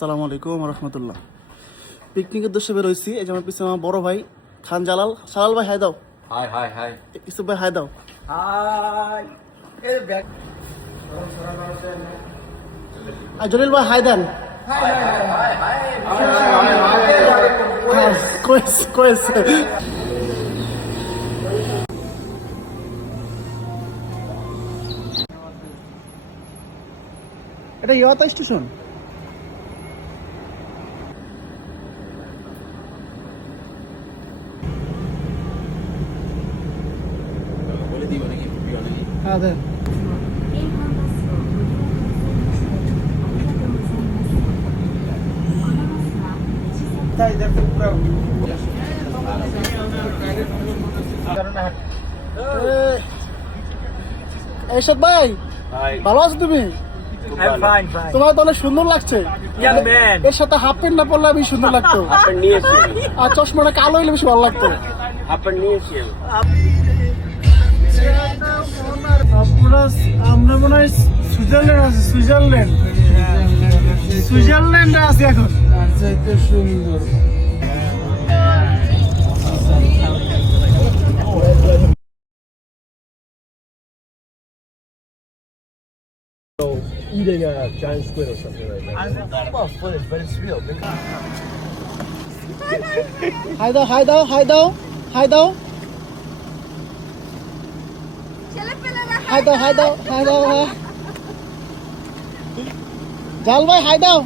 আসসালামু আলাইকুম রহমতুল্লাহ। পিকনিকের উদ্দেশ্যে বেরোইছি। এই যে আমার পিছনে আমার বড় ভাই খান জালাল। জালাল ভাই হাই দাও। High hi high. ইসুফ ভাই হাই দাও। হাই। এই ব্যাক। আর জলিল ভাই হাই দেন। Hi hi hi hi. কোয়েস কোয়েস। এটা ইয়াতা স্টেশন। বলে দিই নাকি ভিডিও নাকি? হ্যাঁ দেন। তাই দেখো পুরো এরশাদ ভাই ভালো আছো তুমি? তোমার তো অনেক সুন্দর লাগছে। এর সাথে হাফ প্যান্ট না পরলে আমি সুন্দর লাগতো, আর চশমাটা কালো হইলে বেশি ভালো লাগতো। আমরা মনে হয় সুইজারল্যান্ড আছি। সুইজারল্যান্ডে আছি এখন। সুন্দর Eating a giant squid or something like that. I'm not about footage, but it's real. হাই দাও হাই দাও হাই দাও হাই দাও হাই দাও হাই দাও হাই দাও। জাল ভাই হাই দাও।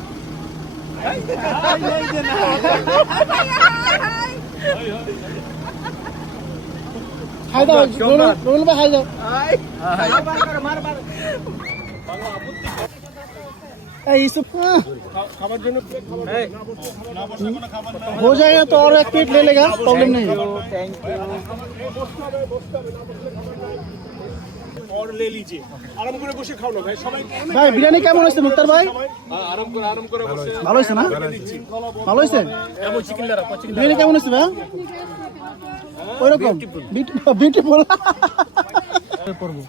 হাই দাও রুল ভাই হাই দাও। এই ইসুফ খাবার জন্য हो जाएगा तो और एक प्लेट ले लेगा, प्रॉब्लम नहीं है। और ले लीजिए, आराम করে বসে খাও না ভাই। সবাই ভাই বিরিয়ানি কেমন হয়েছে মুক্তার ভাই? আরাম করে বসে ভালো হয়েছে না? ভালো হয়েছে। বিরিয়ানি কেমন হয়েছে ভাই? ওইরকম বিউটিফুল। করবো